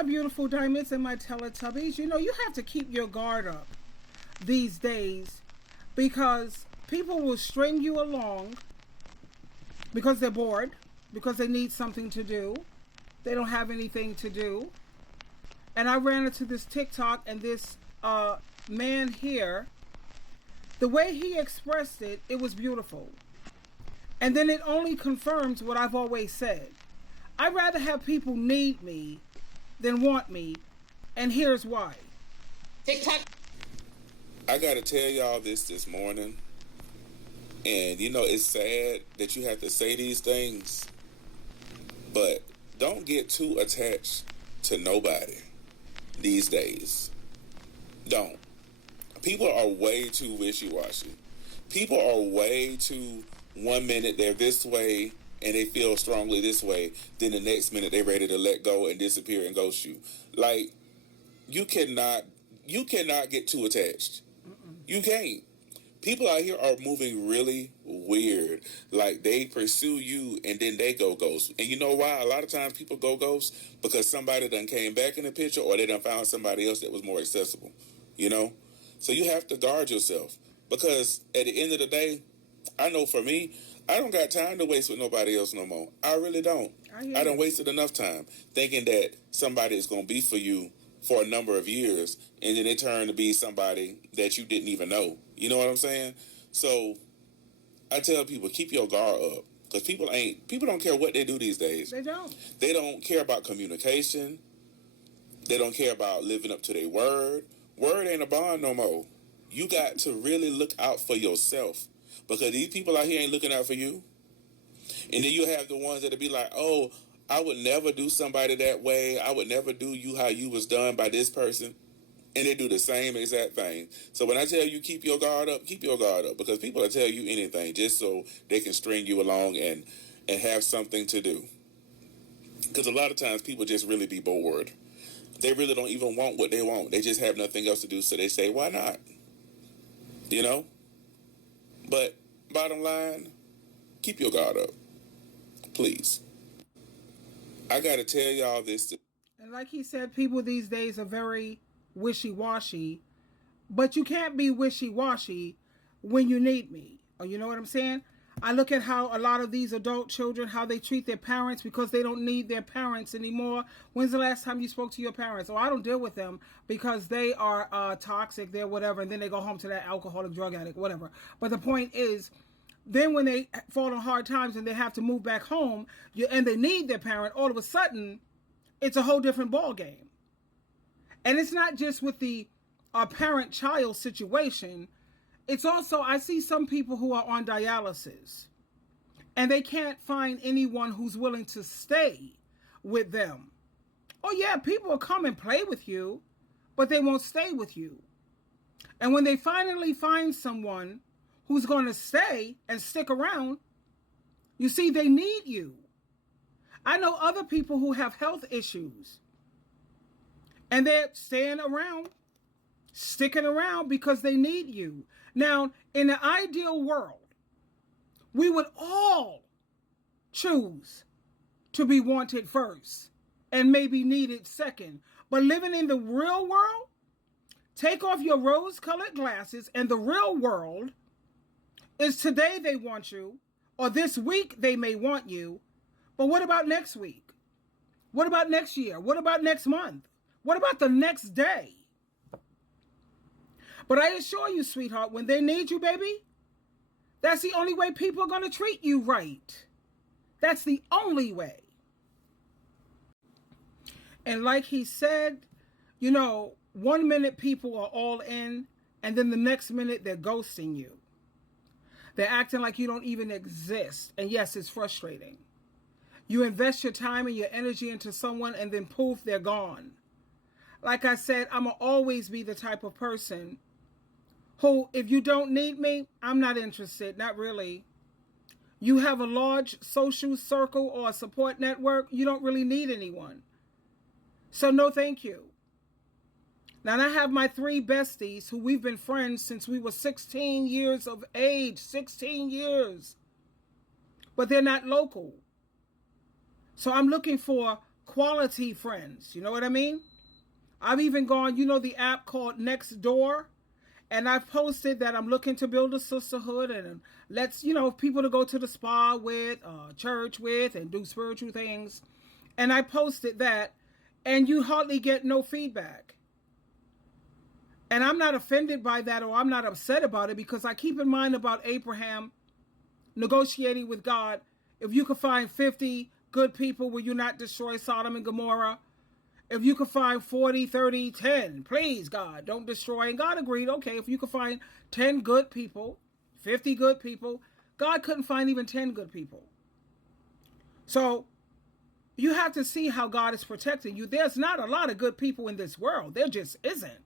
my beautiful diamonds and my Teletubbies. You know, you have to keep your guard up these days because people will string you along because they're bored, because they need something to do. They don't have anything to do. And I ran into this TikTok and this man here, the way he expressed it, it was beautiful. And then it only confirms what I've always said. I'd rather have people need me than want me, and here's why. TikTok. I gotta tell y'all this morning, and you know it's sad that you have to say these things, but don't get too attached to nobody these days. Don't. People are way too wishy-washy. People are way too, 1 minute they're this way and they feel strongly this way, then the next minute they're ready to let go and disappear and ghost you. Like, you cannot get too attached. You can't. People out here are moving really weird. Like, they pursue you and then they go ghost. And you know why? A lot of times people go ghost because somebody done came back in the picture or they done found somebody else that was more accessible. You know? So you have to guard yourself. Because at the end of the day, I know for me, I don't got time to waste with nobody else no more. I really don't. I done wasted enough time thinking that somebody is going to be for you for a number of years, and then it turned to be somebody that you didn't even know. You know what I'm saying? So I tell people, keep your guard up, because people don't care what they do these days. They don't. They don't care about communication. They don't care about living up to their word. Word ain't a bond no more. You got to really look out for yourself, because these people out here ain't looking out for you. And then you have the ones that'll be like, oh, I would never do somebody that way. I would never do you how you was done by this person. And they do the same exact thing. So when I tell you keep your guard up, because people will tell you anything just so they can string you along and have something to do. Because a lot of times people just really be bored. They really don't even want what they want. They just have nothing else to do, so they say, why not? You know? But bottom line, keep your guard up. Please. I got to tell y'all this. And like he said, people these days are very wishy-washy. But you can't be wishy-washy when you need me. Or you know what I'm saying? I look at how a lot of these adult children, how they treat their parents because they don't need their parents anymore. When's the last time you spoke to your parents? Oh, I don't deal with them because they are toxic, they're whatever, and then they go home to that alcoholic, drug addict, whatever. But the point is, then when they fall on hard times and they have to move back home and they need their parent, all of a sudden, it's a whole different ball game. And it's not just with the parent-child situation. It's also, I see some people who are on dialysis and they can't find anyone who's willing to stay with them. Oh yeah, people will come and play with you, but they won't stay with you. And when they finally find someone who's going to stay and stick around, you see, they need you. I know other people who have health issues and they're staying around, sticking around because they need you. Now, in the ideal world, we would all choose to be wanted first and maybe needed second. But living in the real world, take off your rose-colored glasses, and the real world is today they want you, or this week they may want you, but what about next week? What about next year? What about next month? What about the next day? But I assure you, sweetheart, when they need you, baby, that's the only way people are going to treat you right. That's the only way. And like he said, you know, 1 minute people are all in, and then the next minute they're ghosting you. They're acting like you don't even exist. And yes, it's frustrating. You invest your time and your energy into someone, and then poof, they're gone. Like I said, I'm going to always be the type of person who, if you don't need me, I'm not interested. Not really. You have a large social circle or a support network, you don't really need anyone. So no, thank you. Now, I have my 3 besties who we've been friends since we were 16 years of age. 16 years. But they're not local. So I'm looking for quality friends. You know what I mean? I've even gone, the app called Next Door, and I've posted that I'm looking to build a sisterhood and let's, people to go to the spa with, church with, and do spiritual things. And I posted that, and you hardly get no feedback. And I'm not offended by that, or I'm not upset about it, because I keep in mind about Abraham negotiating with God. If you could find 50 good people, will you not destroy Sodom and Gomorrah? If you could find 40, 30, 10, please, God, don't destroy. And God agreed, okay, if you could find 10 good people, 50 good people, God couldn't find even 10 good people. So you have to see how God is protecting you. There's not a lot of good people in this world. There just isn't.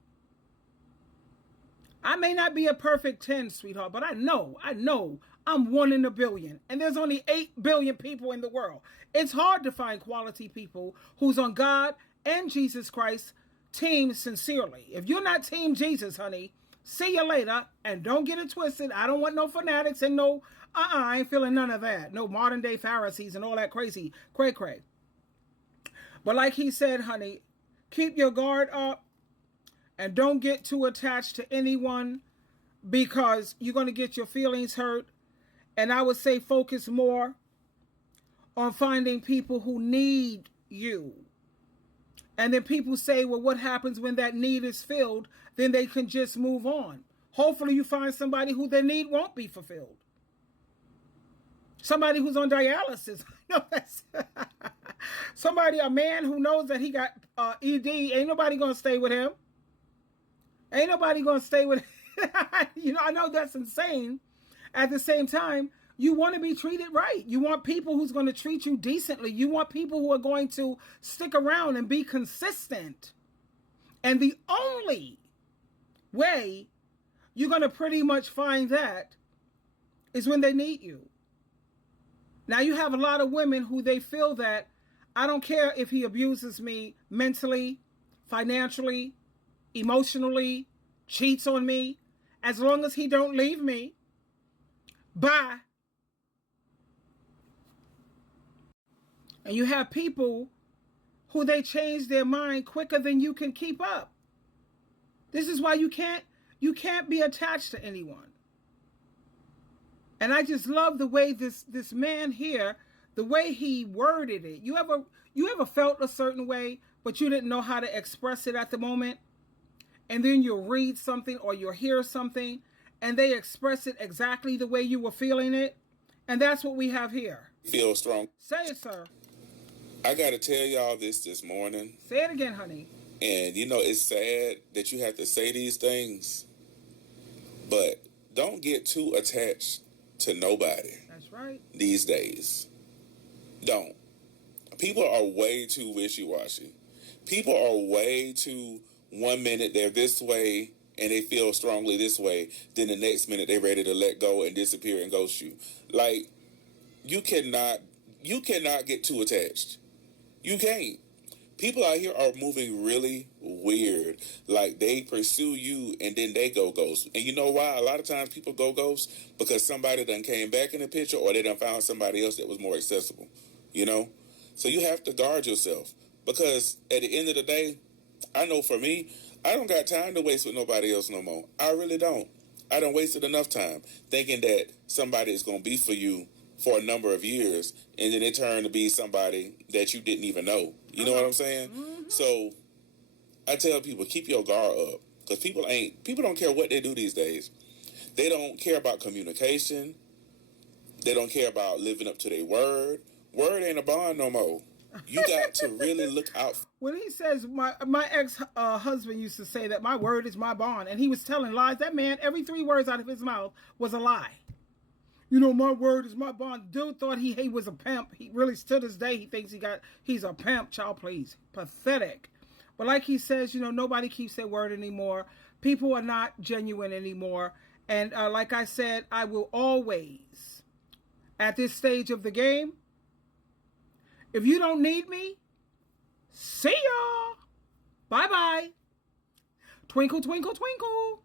I may not be a perfect 10, sweetheart, but I know I'm 1 in a billion. And there's only 8 billion people in the world. It's hard to find quality people who's on God and Jesus Christ team sincerely. If you're not team Jesus, honey, see you later, and don't get it twisted. I don't want no fanatics and no, I ain't feeling none of that. No modern day Pharisees and all that crazy cray. But like he said, honey, keep your guard up and don't get too attached to anyone, because you're going to get your feelings hurt. And I would say focus more on finding people who need you. And then people say, well, what happens when that need is filled? Then they can just move on. Hopefully you find somebody who their need won't be fulfilled. Somebody who's on dialysis. No, that's somebody, a man who knows that he got ED. Ain't nobody going to stay with him. Ain't nobody going to stay with him. I know that's insane. At the same time, you want to be treated right. You want people who's going to treat you decently. You want people who are going to stick around and be consistent. And the only way you're going to pretty much find that is when they need you. Now, you have a lot of women who they feel that I don't care if he abuses me mentally, financially, emotionally, cheats on me, as long as he don't leave me. Bye. And you have people who they change their mind quicker than you can keep up. This is why you can't be attached to anyone. And I just love the way this man here, the way he worded it. You ever felt a certain way, but you didn't know how to express it at the moment? And then you'll read something or you'll hear something, and they express it exactly the way you were feeling it. And that's what we have here. Feel strong. Say it, sir. I got to tell y'all this morning. Say it again, honey. And, it's sad that you have to say these things, but don't get too attached to nobody. That's right. These days. Don't. People are way too wishy-washy. People are way too, 1 minute they're this way and they feel strongly this way, then the next minute they're ready to let go and disappear and ghost you. Like, you cannot get too attached. You can't. People out here are moving really weird. Like, they pursue you and then they go ghost. And you know why? A lot of times people go ghost because somebody done came back in the picture, or they done found somebody else that was more accessible. So you have to guard yourself, because at the end of the day, I know for me, I don't got time to waste with nobody else no more. I really don't. I done wasted enough time thinking that somebody is going to be for you for a number of years, and then it turned to be somebody that you didn't even know. You know what I'm saying? Mm-hmm. So I tell people, keep your guard up, because people don't care what they do these days. They don't care about communication. They don't care about living up to their word. Word ain't a bond no more. You got to really look out. When he says, my ex-husband used to say that my word is my bond, and he was telling lies. That man, every 3 words out of his mouth was a lie. My word is my bond. Dude thought he was a pimp. He really, to this day, he thinks he's a pimp. Child, please. Pathetic. But like he says, nobody keeps their word anymore. People are not genuine anymore. And like I said, I will always, at this stage of the game, if you don't need me, see y'all. Bye-bye. Twinkle, twinkle, twinkle.